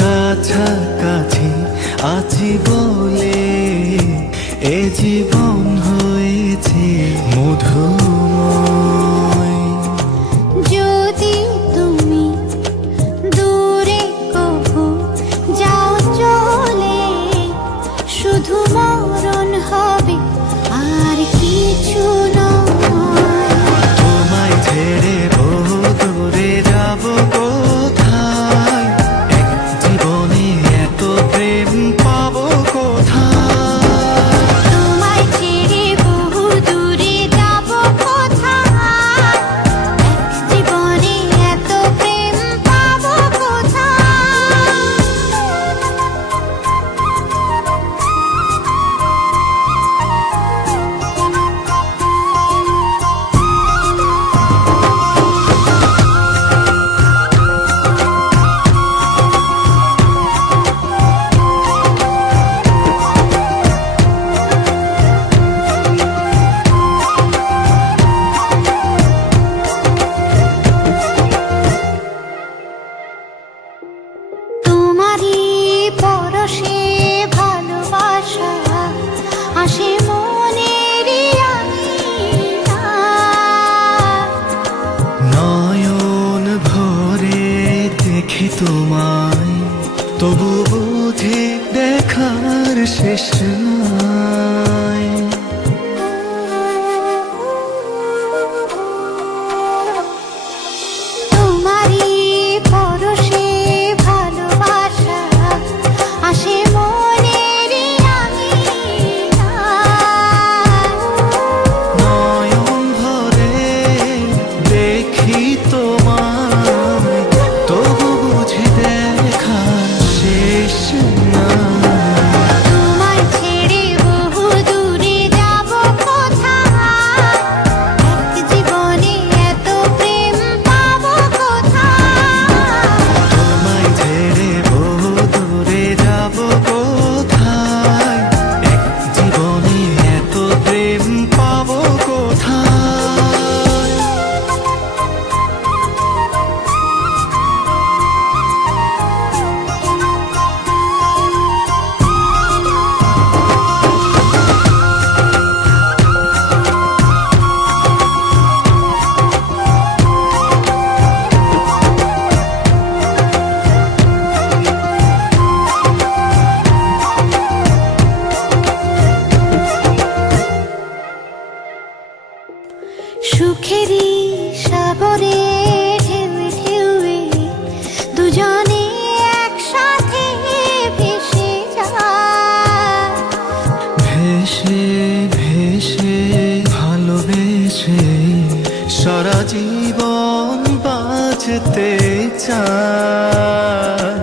কাছাকাছি আছি বলে এ জীবন হয়েছে মধুময়। যদি তুমি দূরে কভু যাও চলে, শুধু মরণ হবে আর কিছু নয়। তোমায় ছেড়ে বহু দূরে যাব কোথায়, এক জীবনে এত প্রেম পাবো কোথায়। তোমায় ছেড়ে বহু দূরে যাব কোথায়, এক জীবনে এত প্রেম পাবো কোথায়। তোমারই পরশে ভালোবাসা আসে মনেরই আঙিনায়। নয়ন ভরে দেখি তোমায়, তবু বুঝি দেখার শেষ নাই। তোমারই পরশে ভালোবাসা আসে মনেরই আঙিনায়। নয়ন ভরে দেখি তোমায়, তবু বুঝি দেখার শেষ নাই। তোমায় ছেড়ে বহু দূরে যাব কোথায়, এক জীবনে এত প্রেম পাবো কোথায়। তোমায় ছেড়ে বহু দূরে যাব কোথায়, এক জীবনে এত প্রেম পাবো কোথায়। সুখেরই সাগরে ঢেউয়ে ঢেউয়ে দুজনে একসাথে ভেসে যায়। ভেসে ভেসে ভালোবেসে সারা জীবন বাঁচতে চায়।